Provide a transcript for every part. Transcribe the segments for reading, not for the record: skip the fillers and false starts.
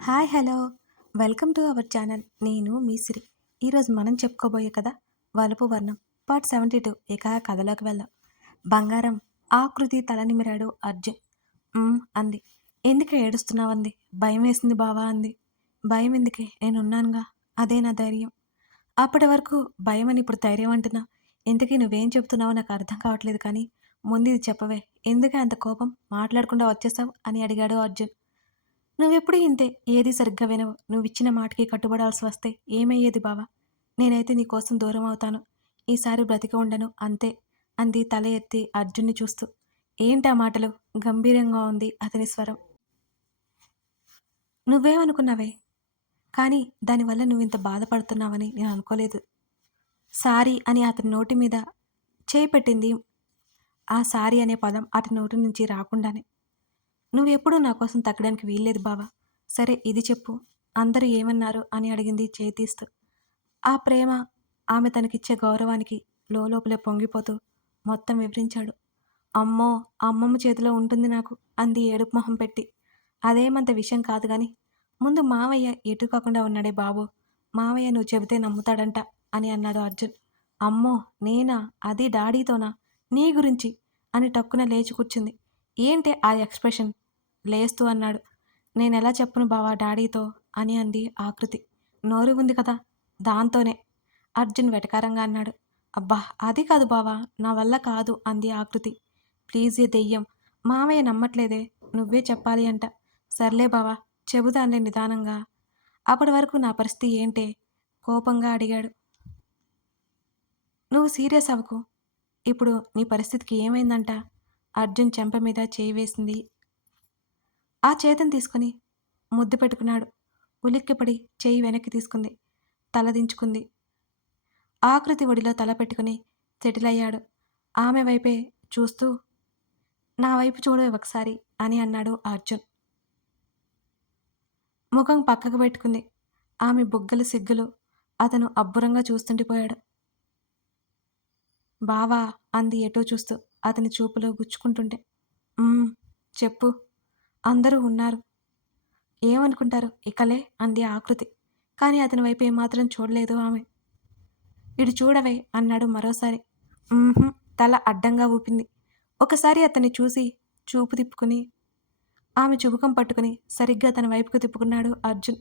Hi hello welcome to our channel. నేను మీ సిరి. ఈరోజు మనం చెప్పుకోబోయే కథ వలపు వర్ణం పార్ట్ 72. ఇక కథలోకి వెళ్దాం. బంగారం ఆకృతి తల నిమిరాడు అర్జున్. అంది. ఎందుకు ఏడుస్తున్నావంది. భయం వేసింది బావా అంది. భయం ఎందుకే, నేనున్నానుగా, అదే నా ధైర్యం. అప్పటి వరకు భయం అని ఇప్పుడు ధైర్యం అంటున్నా. ఇంతకీ నువ్వేం చెప్తున్నావో నాకు అర్థం కావట్లేదు, కానీ ముందు ఇది చెప్పవే, ఎందుకే అంత కోపం, మాట్లాడకుండా వచ్చేసావు అని అడిగాడు అర్జున్. నువ్వెప్పుడు ఇంతే, ఏది సరిగ్గా వినవు. నువ్విచ్చిన మాటకి కట్టుబడాల్సి వస్తే ఏమయ్యేది బావా? నేనైతే నీకోసం దూరం అవుతాను. ఈసారి బ్రతికి ఉండను అంతే అంది తల ఎత్తి అర్జున్ని చూస్తూ. ఏంటా మాటలు? గంభీరంగా ఉంది అతని స్వరం. నువ్వేమనుకున్నావే, కానీ దానివల్ల నువ్వింత బాధపడుతున్నావని నేను అనుకోలేదు. సారీ అని అతని నోటి మీద చేయి పెట్టింది. ఆ సారీ అనే పదం అతని నోటి నుంచి రాకుండానే. నువ్వెప్పుడూ నా కోసం తగ్గడానికి వీల్లేదు బావా. సరే ఇది చెప్పు, అందరూ ఏమన్నారు అని అడిగింది చేతిస్తూ. ఆ ప్రేమ, ఆమె తనకిచ్చే గౌరవానికి లోపలే పొంగిపోతూ మొత్తం వివరించాడు. అమ్మో, అమ్మమ్మ చేతిలో ఉంటుంది నాకు అంది ఏడుపు మొహం పెట్టి. అదేమంత విషయం కాదు గాని, ముందు మావయ్య ఎటు కాకుండా ఉన్నాడే బాబు. మావయ్య నువ్వు చెబితే నమ్ముతాడంట అని అన్నాడు అర్జున్. అమ్మో, నేనా? అది డాడీతోనా? నీ గురించి అని టక్కున లేచి కూర్చుంది. ఏంటి ఆ ఎక్స్ప్రెషన్? లేస్తూ అన్నాడు. నేనెలా చెప్పను బావా డాడీతో అని అంది ఆకృతి. నోరు ఉంది కదా, దాంతోనే. అర్జున్ వెటకారంగా అన్నాడు. అబ్బా అది కాదు బావా, నా వల్ల కాదు అంది ఆకృతి. ప్లీజ్ ఏ దెయ్యం, మామయ్య నమ్మట్లేదే, నువ్వే చెప్పాలి అంట. సర్లే బావా, చెబుతానులే నిదానంగా. అప్పటి వరకు నా పరిస్థితి ఏంటే, కోపంగా అడిగాడు. నువ్వు సీరియస్ అవ్వకు. ఇప్పుడు నీ పరిస్థితికి ఏమైందంట? అర్జున్ చెంప మీద చేయి వేసింది. ఆ చేతిని తీసుకుని ముద్దు పెట్టుకున్నాడు. ఉలిక్కిపడి చెయ్యి వెనక్కి తీసుకుంది. తల దించుకుంది. ఆకృతి ఒడిలో తల పెట్టుకుని సెటిల్ అయ్యాడు. ఆమె వైపే చూస్తూ, నా వైపు చూడవే ఒకసారి అని అన్నాడు అర్జున్. ముఖం పక్కకు పెట్టుకుంది. ఆమె బుగ్గలు సిగ్గులు అతను అబ్బురంగా చూస్తుండిపోయాడు. బావా అంది ఎటో చూస్తూ అతని చూపులో గుచ్చుకుంటుంటే. "ఉమ్, చెప్పు. అందరూ ఉన్నారు. ఏమనుకుంటారు ఇకలే అంది ఆకృతి. కానీ అతని వైపు ఏమాత్రం చూడలేదు ఆమె. ఇటు చూడవే అన్నాడు మరోసారి. "ఉహుం," తల అడ్డంగా ఊపింది. ఒకసారి అతన్ని చూసి చూపు తిప్పుకుని ఆమె చుబుకం పట్టుకుని సరిగ్గా తన వైపుకు తిప్పుకున్నాడు అర్జున్.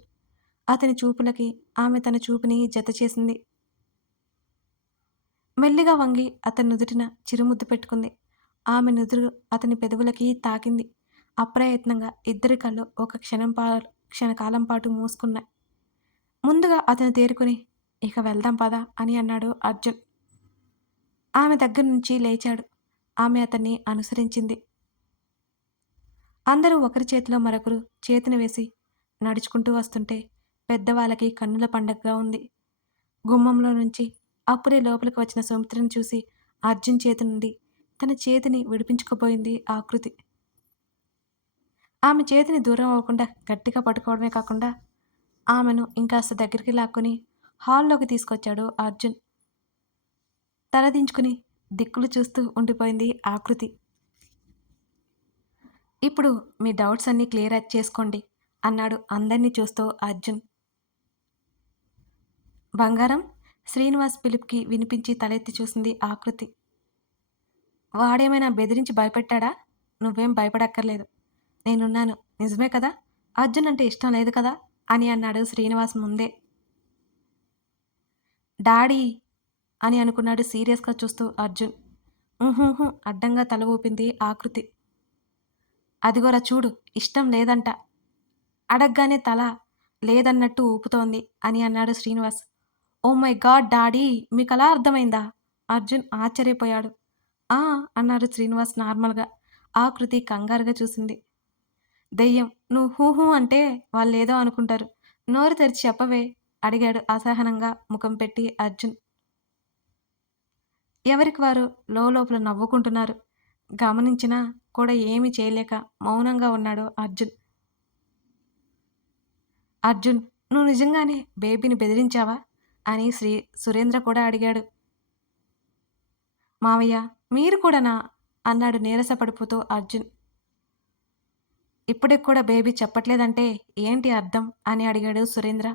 అతని చూపులకి ఆమె తన చూపుని జత చేసింది. మెల్లిగా వంగి అతని నుదుటిన చిరుముద్దు పెట్టుకుంది. ఆమె నుదురు అతని పెదవులకి తాకింది. అప్రయత్నంగా ఇద్దరి కళ్ళు ఒక క్షణకాలం పాటు మూసుకున్నాయి. ముందుగా అతను తేరుకుని, ఇక వెళ్దాం పద అని అన్నాడు అర్జున్. ఆమె దగ్గర నుంచి లేచాడు. ఆమె అతన్ని అనుసరించింది. అందరూ ఒకరి చేతిలో మరొకరు చేతిని వేసి నడుచుకుంటూ వస్తుంటే పెద్దవాళ్ళకి కన్నుల పండగగా ఉంది. గుమ్మంలో నుంచి అప్పుడే లోపలికి వచ్చిన సుమిత్రను చూసి అర్జున్ చేతి నుండి తన చేతిని విడిపించుకుపోయింది ఆకృతి. ఆమె చేతిని దూరం అవ్వకుండా గట్టిగా పట్టుకోవడమే కాకుండా ఆమెను ఇంకాస్త దగ్గరికి లాక్కుని హాల్లోకి తీసుకొచ్చాడు అర్జున్. తలదించుకుని దిక్కులు చూస్తూ ఉండిపోయింది ఆకృతి. ఇప్పుడు మీ డౌట్స్ అన్నీ క్లియర్ చేసుకోండి అన్నాడు అందరినీ చూస్తూ అర్జున్. బంగారం, శ్రీనివాస్ పిలుపుకి వినిపించి తలెత్తి చూసింది ఆకృతి. వాడేమైనా బెదిరించి భయపెట్టాడా? నువ్వేం భయపడక్కర్లేదు, నేనున్నాను. నిజమే కదా? అర్జున్ అంటే ఇష్టం లేదు కదా అని అన్నాడు శ్రీనివాస్ ముందే. డాడీ అని అనుకున్నాడు సీరియస్గా చూస్తూ అర్జున్. ఊహూహూ అడ్డంగా తల ఊపింది ఆకృతి. అదిగోరా చూడు, ఇష్టం లేదంట. అడగ్గానే తల లేదన్నట్టు ఊపుతోంది అని అన్నాడు Srinivas. Oh my God daddy, మీకలా అర్థమైందా? అర్జున్ ఆశ్చర్యపోయాడు. ఆ అన్నాడు శ్రీనివాస్ నార్మల్గా. ఆకృతి కంగారుగా చూసింది. దెయ్యం, నువ్వు హూహూ అంటే వాళ్ళేదో అనుకుంటారు. నోరు తెరిచి చెప్పవే అడిగాడు అసహనంగా ముఖం పెట్టి అర్జున్. ఎవరికి వారు లోపల నవ్వుకుంటున్నారు. గమనించినా కూడా ఏమీ చేయలేక మౌనంగా ఉన్నాడు అర్జున్. అర్జున్, నువ్వు నిజంగానే బేబీని బెదిరించావా అని సురేంద్ర కూడా అడిగాడు. మావయ్య, మీరు కూడానా అన్నాడు నీరసపడిపోతూ అర్జున్. ఇప్పటికి కూడా బేబీ చెప్పట్లేదంటే ఏంటి అర్థం అని అడిగాడు సురేంద్ర.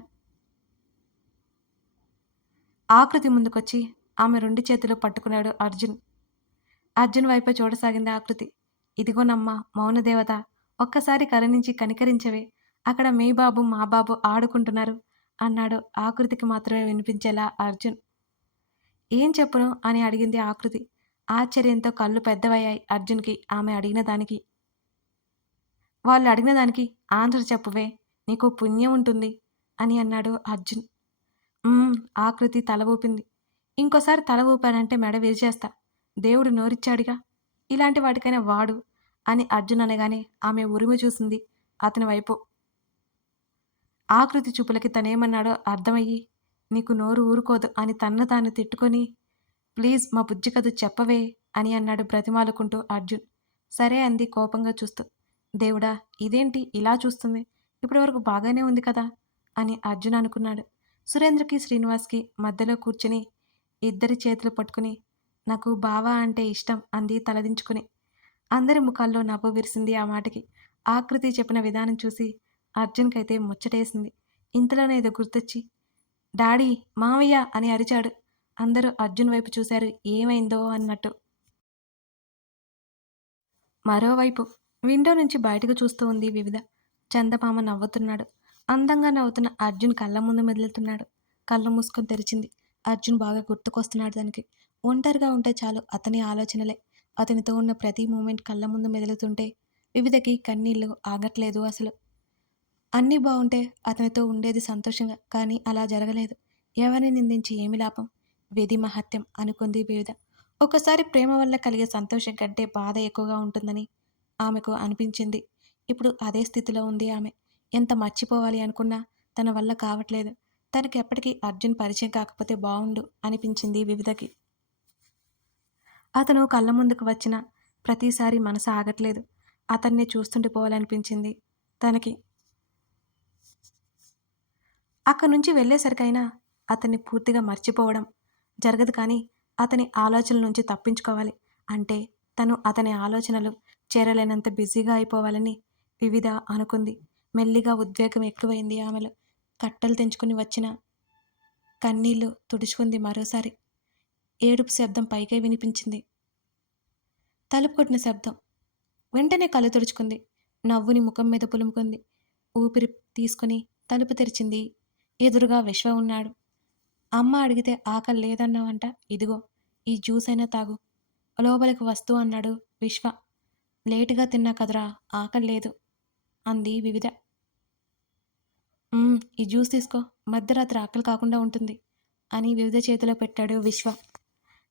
ఆకృతి ముందుకొచ్చి ఆమె 2 చేతులు పట్టుకున్నాడు అర్జున్. అర్జున్ వైపే చూడసాగింది ఆకృతి. ఇదిగోనమ్మా మౌనదేవత, ఒక్కసారి కరుణించి కనికరించవే, అక్కడ మీ బాబు మా బాబు ఆడుకుంటున్నారు అన్నాడు ఆకృతికి మాత్రమే వినిపించేలా అర్జున్. ఏం చెప్పును అని అడిగింది ఆకృతి. ఆశ్చర్యంతో కళ్ళు పెద్దవయ్యాయి అర్జున్కి ఆమె అడిగిన దానికి. వాళ్ళు అడిగిన దానికి ఆన్సర్ చెప్పువే, నీకు పుణ్యం ఉంటుంది అని అన్నాడు అర్జున్. ఆకృతి తల ఊపింది. ఇంకోసారి తల ఊపానంటే మెడ విరిచేస్తా. దేవుడు నోరిచ్చాడుగా, ఇలాంటి వాటికైనా వాడు అని అర్జున్ అనగానే ఆమె ఉరిమి చూసింది అతని వైపు. ఆకృతి చూపులకి తనేమన్నాడో అర్థమయ్యి, నీకు నోరు ఊరుకోదు అని తన్ను తాను తిట్టుకొని, ప్లీజ్ మా బుజ్జి కథ చెప్పవే అని అన్నాడు బ్రతిమాలుకుంటూ అర్జున్. సరే అంది కోపంగా చూస్తూ. దేవుడా, ఇదేంటి ఇలా చూస్తుంది, ఇప్పటివరకు బాగానే ఉంది కదా అని అర్జున్ అనుకున్నాడు. సురేంద్రకి శ్రీనివాస్కి మధ్యలో కూర్చుని ఇద్దరి చేతులు పట్టుకుని, నాకు బావా అంటే ఇష్టం అంది తలదించుకుని. అందరి ముఖాల్లో నవ్వు విరిసింది ఆ మాటకి. ఆకృతి చెప్పిన విధానం చూసి అర్జున్కైతే ముచ్చటేసింది. ఇంతలోనే ఏదో గుర్తొచ్చి, డాడీ, మావయ్య అని అరిచాడు. అందరూ అర్జున్ వైపు చూశారు, ఏమైందో అన్నట్టు. మరోవైపు విండో నుంచి బయటకు చూస్తూ ఉంది వివిధ. చందమామ నవ్వుతున్నాడు. అందంగా నవ్వుతున్న అర్జున్ కళ్ళ ముందు మెదులుతున్నాడు. కళ్ళు మూసుకొని తెరిచింది. అర్జున్ బాగా గుర్తుకొస్తున్నాడు దానికి. ఒంటరిగా ఉంటే చాలు అతని ఆలోచనలే. అతనితో ఉన్న ప్రతి మూమెంట్ కళ్ళ ముందు మెదులుతుంటే వివిధకి కన్నీళ్లు ఆగట్లేదు అసలు. అన్నీ బావుంటే అతనితో ఉండేది సంతోషంగా, కానీ అలా జరగలేదు. ఎవరిని నిందించి ఏమి లాభం? విధి మహత్యం అనుకుంది వివిధ. ఒక్కసారి ప్రేమ వల్ల కలిగే సంతోషం కంటే బాధ ఎక్కువగా ఉంటుందని ఆమెకు అనిపించింది. ఇప్పుడు అదే స్థితిలో ఉంది ఆమె. ఎంత మర్చిపోవాలి అనుకున్నా తన వల్ల కావట్లేదు. తనకి ఎప్పటికీ అర్జున్ పరిచయం కాకపోతే బావుండు అనిపించింది వివిధకి. అతను కళ్ళ ముందుకు వచ్చిన ప్రతిసారి మనసు ఆగట్లేదు. అతన్నే చూస్తుండిపోవాలనిపించింది తనకి. అక్కడి నుంచి వెళ్ళేసరికైనా అతన్ని పూర్తిగా మర్చిపోవడం జరగదు, కానీ అతని ఆలోచనల నుంచి తప్పించుకోవాలి. అంటే తను అతని ఆలోచనలు చేరలేనంత బిజీగా అయిపోవాలని వివిధ అనుకుంది. మెల్లిగా ఉద్వేగం ఎక్కువైంది ఆమెలో. కట్టలు తెంచుకుని వచ్చిన కన్నీళ్లు తుడుచుకుంది మరోసారి. ఏడుపు శబ్దం పైకే వినిపించింది. తలుపు కొట్టిన శబ్దం. వెంటనే కళ్ళు తుడుచుకుంది. నవ్వుని ముఖం మీద పులుముకుంది. ఊపిరి తీసుకుని తలుపు తెరిచింది. ఎదురుగా విశ్వ ఉన్నాడు. అమ్మ అడిగితే ఆకలి లేదన్నావంట, ఇదిగో ఈ జ్యూస్ అయినా తాగు, లోపలికి వస్తూ అన్నాడు విశ్వ. లేటుగా తిన్నా కదరా, ఆకలి లేదు అంది వివిధ. ఈ జ్యూస్ తీసుకో, మధ్యరాత్రి ఆకలి కాకుండా ఉంటుంది అని వివిధ చేతిలో పెట్టాడు విశ్వ.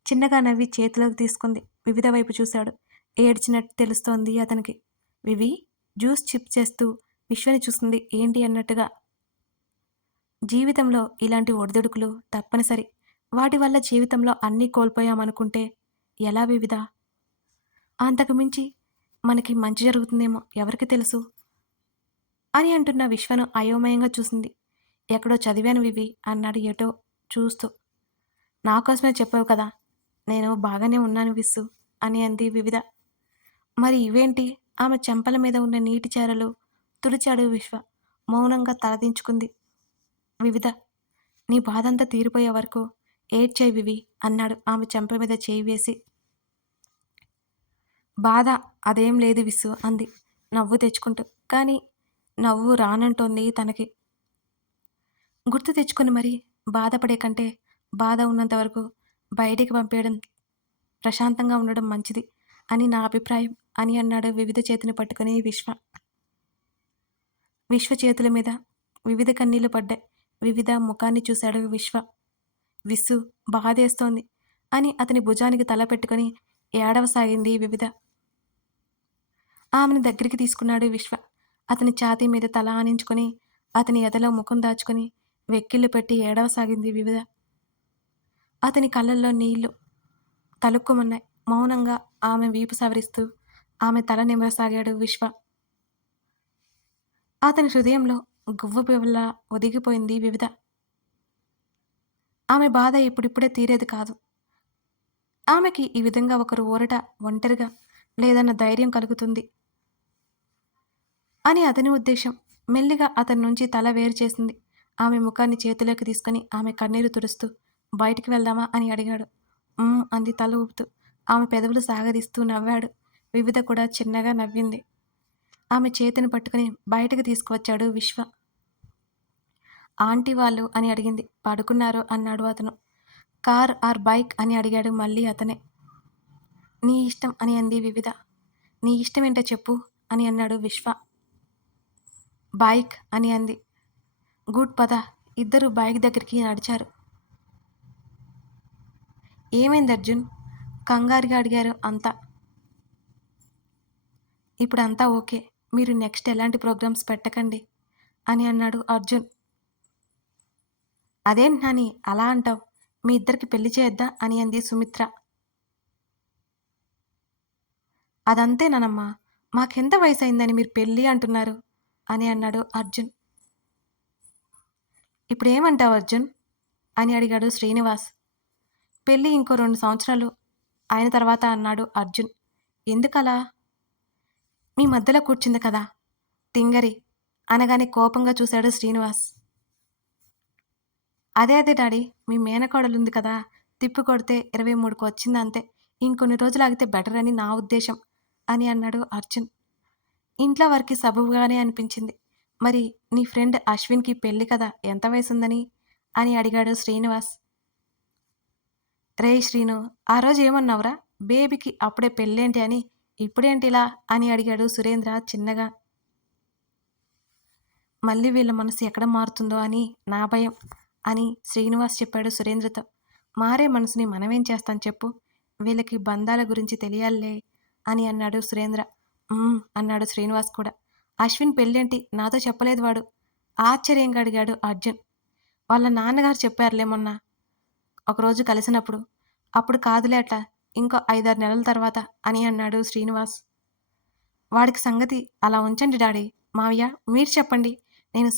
చిన్నగా నవ్వి చేతిలోకి తీసుకుంది. వివిధ వైపు చూశాడు. ఏడ్చినట్టు తెలుస్తోంది అతనికి. వివి జ్యూస్ చిప్ చేస్తూ విశ్వని చూస్తుంది ఏంటి అన్నట్టుగా. జీవితంలో ఇలాంటి ఒడిదుడుకులు తప్పనిసరి. వాటి వల్ల జీవితంలో అన్నీ కోల్పోయామనుకుంటే ఎలా వివిధ? అంతకు మించి మనకి మంచి జరుగుతుందేమో ఎవరికి తెలుసు అని అంటున్న విశ్వను అయోమయంగా చూసింది. ఎక్కడో చదివాను వివి అన్నాడు ఎటో చూస్తూ. నా కోసమే చెప్పావు కదా, నేను బాగానే ఉన్నాను విస్సు అని అంది వివిధ. మరి ఇవేంటి? ఆమె చెంపల మీద ఉన్న నీటి చారలు తుడిచాడు విశ్వ. మౌనంగా తలదించుకుంది వివిధ. నీ బాధంతా తీరిపోయే వరకు ఏడ్చేయి వివి అన్నాడు ఆమె చెంప మీద చేయి వేసి. బాధ అదేం లేదు విస్సు అంది నవ్వు తెచ్చుకుంటూ. కానీ నవ్వు రానంటోంది తనకి. గుర్తు తెచ్చుకుని మరీ బాధపడే కంటే బాధ ఉన్నంత వరకు బయటికి పంపేయడం, ప్రశాంతంగా ఉండడం మంచిది అని నా అభిప్రాయం అని అన్నాడు వివిధ చేతిని పట్టుకుని విశ్వ. విశ్వ చేతుల మీద వివిధ కన్నీళ్లు పడ్డాయి. వివిధ ముఖాన్ని చూశాడు విశ్వ. విస్సు బాధేస్తోంది అని అతని భుజానికి తల పెట్టుకుని ఏడవసాగింది వివిధ. ఆమెను దగ్గరికి తీసుకున్నాడు విశ్వ. అతని ఛాతీ మీద తల ఆనించుకుని అతని ఎదలో ముఖం దాచుకుని వెక్కిళ్ళు పెట్టి ఏడవసాగింది వివిధ. అతని కళ్ళల్లో నీళ్లు తలుక్కుమన్నాయి. మౌనంగా ఆమె వీపు సవరిస్తూ ఆమె తల నిమరసాగాడు విశ్వ. అతని హృదయంలో గువ్వ పివల్లా ఒదిగిపోయింది వివిధ. ఆమె బాధ ఇప్పుడిప్పుడే తీరేది కాదు. ఆమెకి ఈ విధంగా ఒకరు ఊరట, ఒంటరిగా లేదన్న ధైర్యం కలుగుతుంది. అని అతని ఉద్దేశం. మెల్లిగా అతని నుంచి తల వేరు చేసింది. ఆమె ముఖాన్ని చేతిలోకి తీసుకొని ఆమె కన్నీరు తుడుస్తూ బయటికి వెళ్దామా అని అడిగాడు. అంది తల ఊపుతూ. ఆమె పెదవులు సాగదీస్తూ నవ్వాడు. వివిధ కూడా చిన్నగా నవ్వింది. ఆమె చేతిని పట్టుకుని బయటకు తీసుకువచ్చాడు విశ్వ. ఆంటీ వాళ్ళు అని అడిగింది. పడుకున్నారు అన్నాడు అతను. కార్ ఆర్ బైక్ అని అడిగాడు మళ్ళీ అతనే. నీ ఇష్టం అని అంది వివిధ. నీ ఇష్టమేంటో చెప్పు అని అన్నాడు విశ్వ. బైక్ అని అంది. గుడ్ పద. ఇద్దరు బైక్ దగ్గరికి నడిచారు. ఏమైంది అర్జున్? కంగారుగా అడిగారు అంతా. ఇప్పుడు అంతా ఓకే. మీరు నెక్స్ట్ ఎలాంటి ప్రోగ్రామ్స్ పెట్టకండి అని అన్నాడు అర్జున్. అదేంటి నాని అలా అంటావు? మీ ఇద్దరికి పెళ్లి చేయొద్దా అని అంది సుమిత్ర. అదంతేనమ్మా. మాకెంత వయసు అయిందని మీరు పెళ్ళి అంటున్నారు అని అన్నాడు అర్జున్. ఇప్పుడేమంటావు అర్జున్ అని అడిగాడు శ్రీనివాస్. పెళ్ళి ఇంకో 2 సంవత్సరాలు అయిన తర్వాత అన్నాడు అర్జున్. ఎందుకలా? మీ మధ్యలో కూర్చుంది కదా తింగరి అనగానే కోపంగా చూశాడు శ్రీనివాస్. అదే డాడీ, మీ మేనకోడలుంది కదా, తిప్పి కొడితే 23కి వచ్చింది అంతే. ఇంకొన్ని రోజులు ఆగితే బెటర్ అని నా ఉద్దేశం అని అన్నాడు అర్జున్. ఇంట్లో వారికి సబబుగానే అనిపించింది. మరి నీ ఫ్రెండ్ అశ్విన్కి పెళ్ళి కదా, ఎంత వయసుందని అని అడిగాడు శ్రీనివాస్. రేయ్ శ్రీను, ఆ రోజు ఏమన్నావురా? బేబీకి అప్పుడే పెళ్ళేంటి అని, ఇప్పుడేంటిలా అని అడిగాడు సురేంద్ర చిన్నగా. మళ్ళీ వీళ్ళ మనసు ఎక్కడ మారుతుందో అని నా భయం అని శ్రీనివాస్ చెప్పాడు సురేంద్రతో. మారే మనసుని మనమేం చేస్తాం చెప్పు? వీళ్ళకి బంధాల గురించి తెలియాలే అని అన్నాడు సురేంద్ర. అన్నాడు శ్రీనివాస్ కూడా. అశ్విన్ పెళ్ళేంటి నాతో చెప్పలేదు వాడు ఆశ్చర్యంగా అడిగాడు అర్జున్. వాళ్ళ నాన్నగారు చెప్పారులే మొన్న ఒకరోజు కలిసినప్పుడు. అప్పుడు కాదులే అట్లా, ఇంకో 5-6 నెలల తర్వాత అని అన్నాడు శ్రీనివాస్. వాడికి సంగతి అలా ఉంచండి డాడీ. మావయ్య మీరు చెప్పండి. నేను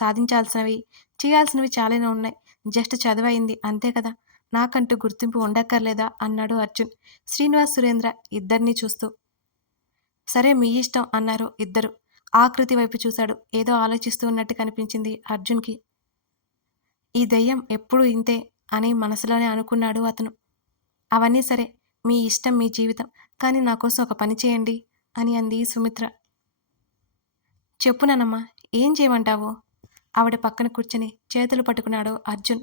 సాధించాల్సినవి చేయాల్సినవి చాలానే ఉన్నాయి. జస్ట్ చదువయింది అంతే కదా, నాకంటూ గుర్తింపు ఉండక్కర్లేదా అన్నాడు అర్జున్ శ్రీనివాస్ సురేంద్ర ఇద్దరినీ చూస్తూ. సరే మీ ఇష్టం అన్నారు ఇద్దరు. ఆకృతి వైపు చూశాడు. ఏదో ఆలోచిస్తూ ఉన్నట్టు కనిపించింది అర్జున్కి. ఈ దెయ్యం ఎప్పుడూ ఇంతే అని మనసులోనే అనుకున్నాడు అతను. అవన్నీ సరే, మీ ఇష్టం మీ జీవితం, కానీ నా కోసం ఒక పని చేయండి అని అంది సుమిత్ర. చెప్పునమ్మా, ఏం చేయమంటావు? ఆవిడ పక్కన కూర్చొని చేతులు పట్టుకున్నాడు అర్జున్.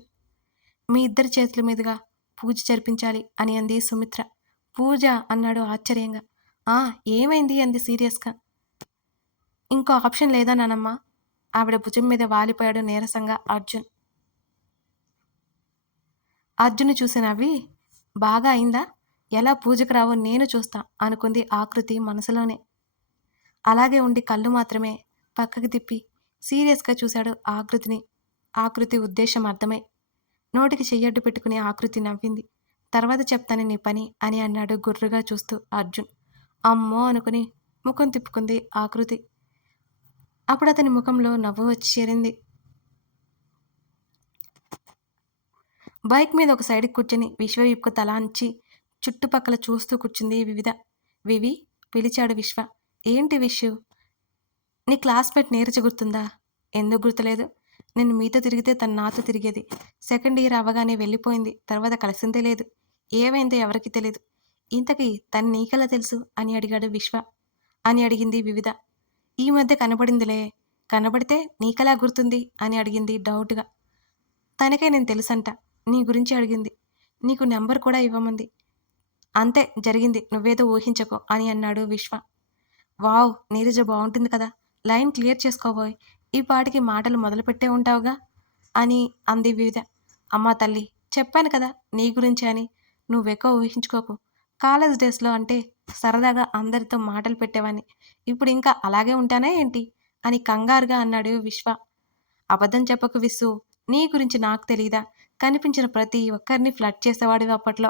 మీ ఇద్దరి చేతుల మీదుగా పూజ జరిపించాలి అని అంది సుమిత్ర. పూజ అన్నాడు ఆశ్చర్యంగా. ఏమైంది అంది సీరియస్గా. ఇంకో ఆప్షన్ లేదా నానమ్మా? ఆవిడ భుజం మీద వాలిపోయాడు నీరసంగా అర్జున్. అర్జున్ చూసి నవ్వి, బాగా అయిందా? ఎలా పూజకు రావో నేను చూస్తా అనుకుంది ఆకృతి మనసులోనే. అలాగే ఉండి కళ్ళు మాత్రమే పక్కకి తిప్పి సీరియస్గా చూశాడు ఆకృతిని. ఆకృతి ఉద్దేశం అర్థమై నోటికి చెయ్యడ్డు పెట్టుకుని ఆకృతి నవ్వింది. తర్వాత చెప్తాను నీ పని అని అన్నాడు గుర్రుగా చూస్తూ అర్జున్. అమ్మో అనుకుని ముఖం తిప్పుకుంది ఆకృతి. అప్పుడు అతని ముఖంలో నవ్వు వచ్చి చేరింది. బైక్ మీద ఒక సైడ్కి కూర్చొని విశ్వవీపుకు తల అంచి చుట్టుపక్కల చూస్తూ కూర్చుంది వివిధ. వివి పిలిచాడు విశ్వ. ఏంటి విషు? నీ క్లాస్మేట్ నీరజ గుర్తుందా? ఎందుకు గుర్తులేదు? నేను మీతో తిరిగితే తను నాతో తిరిగేది. 2nd ఇయర్ అవ్వగానే వెళ్ళిపోయింది. తర్వాత కలిసిందే లేదు. ఏమైందో ఎవరికి తెలియదు. ఇంతకీ తను నీకెలా తెలుసు అని అడిగాడు విశ్వ. అని అడిగింది వివిధ. ఈ మధ్య కనపడిందిలే. కనబడితే నీకెలా గుర్తుంది అని అడిగింది డౌట్గా. తనకే నేను తెలుసంట. నీ గురించి అడిగింది. నీకు నెంబర్ కూడా ఇవ్వమంది. అంతే జరిగింది, నువ్వేదో ఊహించకో అని అన్నాడు విశ్వ. వావ్, నీరజ బాగుంటుంది కదా, లైన్ క్లియర్ చేసుకోబోయ్, ఈ పాటికి మాటలు మొదలుపెట్టే ఉంటావుగా అని అంది వివిధ. అమ్మా తల్లి, చెప్పాను కదా నీ గురించి అని, నువ్వెక్కువ ఊహించుకోకు. కాలేజ్ డేస్లో అంటే సరదాగా అందరితో మాటలు పెట్టేవాన్ని. ఇప్పుడు ఇంకా అలాగే ఉంటానా ఏంటి అని కంగారుగా అన్నాడు విశ్వ. అబద్ధం చెప్పకు విస్సు, నీ గురించి నాకు తెలీదా? కనిపించిన ప్రతి ఒక్కరిని ఫ్లడ్ చేసేవాడివి అప్పట్లో.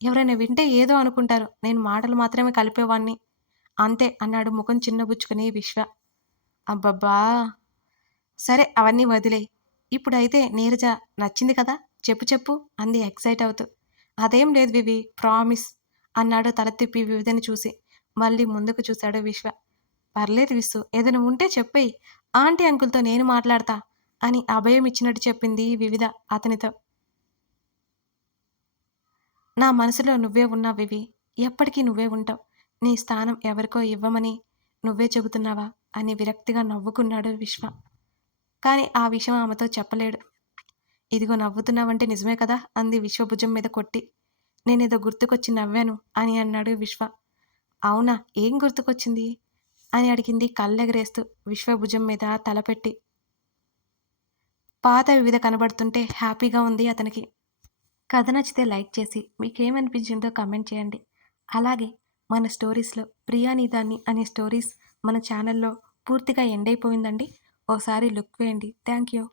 ఎవరైనా వింటే ఏదో అనుకుంటారు, నేను మాటలు మాత్రమే కలిపేవాణ్ణి అంతే అన్నాడు ముఖం చిన్నబుచ్చుకుని విశ్వ. అబ్బబ్బా, సరే అవన్నీ వదిలేయ్. ఇప్పుడైతే నీరజ నచ్చింది కదా, చెప్పు చెప్పు అంది ఎక్సైట్ అవుతూ. అదేం లేదు వివి, ప్రామిస్ అన్నాడు తల తిప్పి వివిధని చూసి. మళ్ళీ ముందుకు చూశాడు విశ్వ. పర్లేదు విస్సు. ఏదైనా ఉంటే చెప్పేయి. ఆంటీ, అంకుల్‌తో నేను మాట్లాడతా అని అభయం ఇచ్చినట్టు చెప్పింది వివిధ అతనితో. నా మనసులో నువ్వే ఉన్నావు వివి. ఎప్పటికీ నువ్వే ఉంటావు. నీ స్థానం ఎవరికో ఇవ్వమని నువ్వే చెబుతున్నావా అని విరక్తిగా నవ్వుకున్నాడు విశ్వ. కానీ ఆ విషయం ఆమెతో చెప్పలేడు. ఇదిగో నవ్వుతున్నావంటే నిజమే కదా అంది విశ్వ భుజం మీద కొట్టి. నేనేదో గుర్తుకొచ్చి నవ్వాను అని అన్నాడు విశ్వ. అవునా, ఏం గుర్తుకొచ్చింది అని అడిగింది కళ్ళెగరేస్తూ విశ్వ భుజం మీద తలపెట్టి. పాత వివిధ కనబడుతుంటే హ్యాపీగా ఉంది అతనికి. కథ నచ్చితే లైక్ చేసి మీకేమనిపించిందో కామెంట్ చేయండి. అలాగే మన స్టోరీస్‌లో 'ప్రియానిదాన్ని' అనే స్టోరీస్ మన ఛానల్‌లో పూర్తిగా ఎండ్ అయిపోయిందండి. ఓసారి లుక్ వేయండి. Thank you.